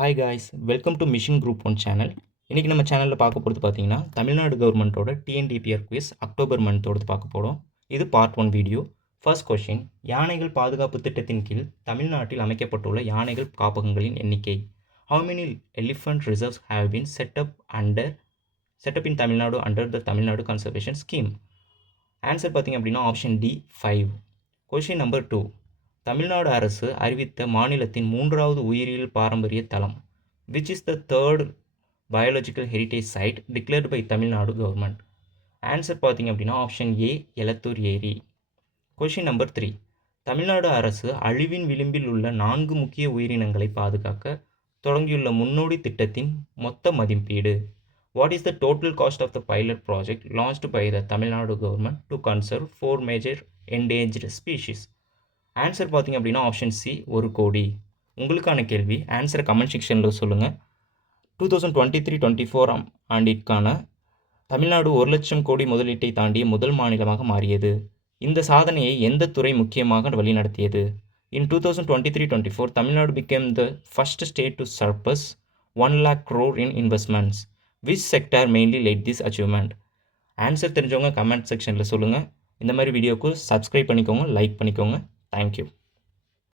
Hi guys, welcome to mission group one channel. இன்றைக்கி நம்ம சேனலில் பார்க்க போகிறது பார்த்தீங்கன்னா தமிழ்நாடு கவர்மெண்ட்டோட டிஎன்டிபிஆர் குவிஸ் அக்டோபர் மந்தோடது பார்க்க போகிறோம். இது பார்ட் 1 வீடியோ. ஃபர்ஸ்ட் கொஷின், யானைகள் பாதுகாப்பு திட்டத்தின் கீழ் தமிழ்நாட்டில் அமைக்கப்பட்டுள்ள யானைகள் காப்பகங்களின் எண்ணிக்கை. How many elephant reserves have been set up in Tamil Nadu under the Tamil Nadu conservation scheme? Answer பார்த்திங்க அப்படின்னா option D 5. Question number 2, Tamil Nadu அரசு அறிவித்த மாநிலத்தின் 3வது உயிரியல் பாரம்பரிய தளம். Which is the third biological heritage site declared by Tamil Nadu government? Answer பார்த்திங்க அப்படின்னா ஆப்ஷன் ஏ எலத்தூர் ஏரி. கொஷின் நம்பர் 3, தமிழ்நாடு அரசு அழிவின் விளிம்பில் உள்ள 4 முக்கிய உயிரினங்களை பாதுகாக்க தொடங்கியுள்ள முன்னோடி திட்டத்தின் மொத்த மதிப்பீடு. What is the total cost of the pilot project launched by the Tamil Nadu government to conserve 4 major endangered species? Answer பார்த்திங்க அப்படின்னா ஆப்ஷன் சி 1 கோடி. உங்களுக்கான கேள்வி, ஆன்சரை கமெண்ட் செக்ஷனில் சொல்லுங்கள். 2023-24 ஆண்டிற்கான தமிழ்நாடு 1 லட்சம் கோடி முதலீட்டை தாண்டிய முதல் மாநிலமாக மாறியது. இந்த சாதனையை எந்த துறை முக்கியமாக வழிநடத்தியது? In 2023-24, Tamil Nadu became the first state to surpass 1 lakh crore in investments. Which sector mainly led this achievement? Answer தெரிஞ்சவங்க கமெண்ட் செக்ஷனில் சொல்லுங்கள். இந்த மாதிரி வீடியோக்கு சப்ஸ்கிரைப் பண்ணிக்கோங்க, லைக் பண்ணிக்கோங்க. Thank you.